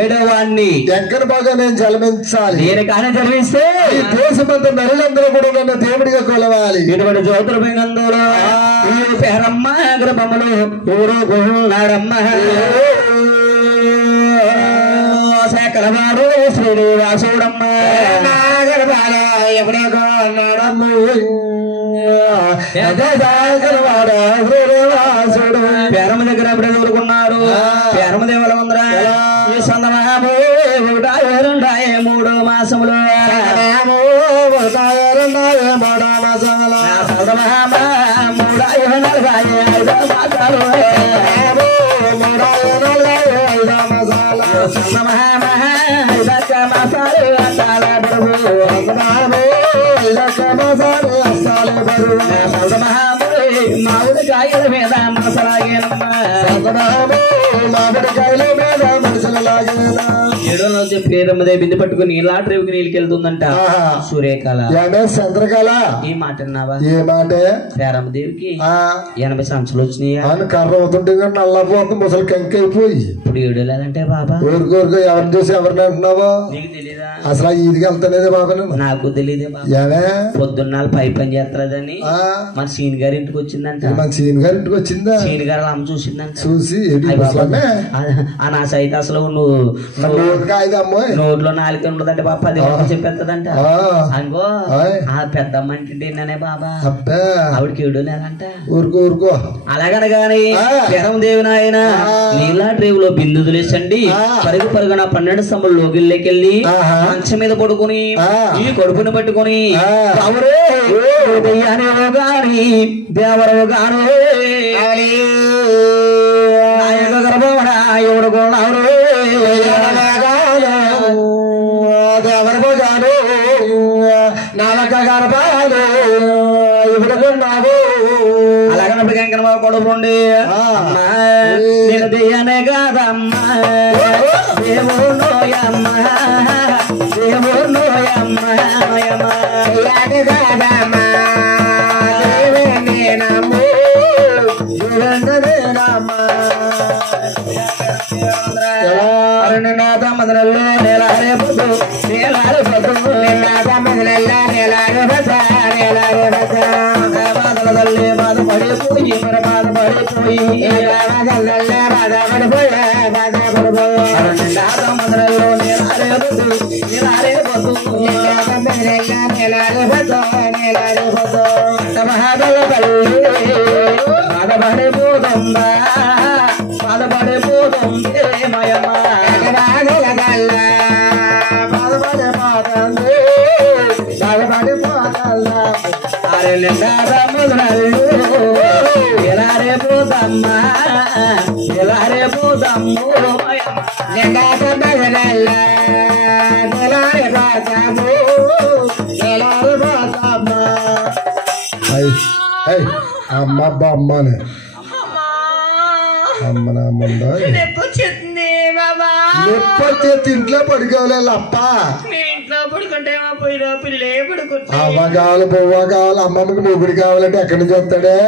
ఏడవాణ్ణి ఎక్కడ బాగా నేను జన్మించాలి. దేనికైనా జన్మిస్తే ఈ దేశమంతా నరులందరూ కూడా నన్ను దేవుడిగా కొలవాలి. ఇటువంటి జ్యోతిర్లింగంలో పేరమ్మ గృహములు ఊరు గున్నాడమ్మ శేఖరవాడు శ్రీనివాసుడమ్మ ఎప్పుడే కొన్నాడమ్మ శ్రీనివాసుడు పేరమ్మ దగ్గర ఎప్పుడే ఊరుకున్నారు. పేరమ్మ దేవుల ముందర ఈ సందమాము 2 మాసములు మామిడికాయల మీద మనసలాగేనమ్మా ఏడో రోజు పేరమ్మదే బిందు పట్టుకుని లాటరీకి నీళ్ళకెళ్తుందంట సూర్యకాల చంద్రకాల. ఈ మాట అన్నావా? ఏ మాట? పేరమ్మదేవికి 80 సంవత్సరాలు వచ్చినాయి. కర్ర అవుతుంటే నల్లపోతుంది ముసలి కంకైపోయి. ఇప్పుడు ఏడోలేదంటే బాబా ఊరుకోరుకో ఎవరిని చూసి ఎవరిని అంటున్నావో నీకు తెలీదా? అసలు ఈదికి వెళ్తానేదే బాబా. నాకు తెలియదే బాబా. పొద్దున్న పై పని చేస్తారని మన సీని గారి ఇంటికి వచ్చిందంట. మన సీని గారి ఇంటికి వచ్చిందా? సీని గారు అమ్మ చూసిందంట. చూసి ఆ నా సైతం అసలు నువ్వు నోట్లో 4 ఉండదంటే బాబా 10 గంటలు చెప్పేస్తుందంట. అనుకో ఆ పెద్దమ్మ అంటే బాబా ఆవిడకి ఏడోలేదంట. ఊరుకో ఊరుకో అలాగనగాని పేరం దేవుని ఆయన నీలా డ్రైవ్లో బిందు వదిలేసండి పరుగు పరుగున 12 స్తంభాలు లోగిళ్ళకెళ్ళి మంచం మీద పడుకుని ఈ కడుపుని పట్టుకుని దెయ్యానేవో గాని దేవరవు గాను గర్భవన ఎవడు కొన్నాడు దేవరవు గాను నాలక గర్భాలు ఇప్పుడు కొన్నాడు. అలాగనప్పుడు వెంకన్న కొడుకుండి నేను దెయ్యానే కాదమ్మా దేవునోయమ్మ దేవునోయమ్మ దెయ్యానే కాదమ్మా దేవేనేనమ్మ దేవేంద్రనేనమ్మా అరుణనాథ మదనల్లో నేలారే పొద్దు నేలారే పొద్దు నాథ మదనల్లో నేలారే బస నేలారే బస బాధలదల్లే బాధపడిపోయి మన బాధపడిపోయి బాధలల్లే బాధపడిపోయి బాధపడిపోయి అరుణనాథ మదనల్లో నేలారే పొద్దు నేలారే పొద్దు నాథ మదనల్లో నేలారే బస నేలారే బస మహాదలదల్లే బాధపడిపోతుందా బాధపడిపోతుంది మయమ్మ ఎలా రేపోదమ్మా ఎలా రేపోదమ్ము అమ్మ అమ్మనే అమ్మనమ్మందా నొప్పి ఇంట్లో పడుకోవాలి అప్ప అవ్వ కావాలి బొవ్వ కావాలి అమ్మమ్మకి మొగుడు కావాలంటే ఎక్కడి నుంచి వస్తాడే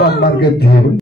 బొమ్మకి దేవుడు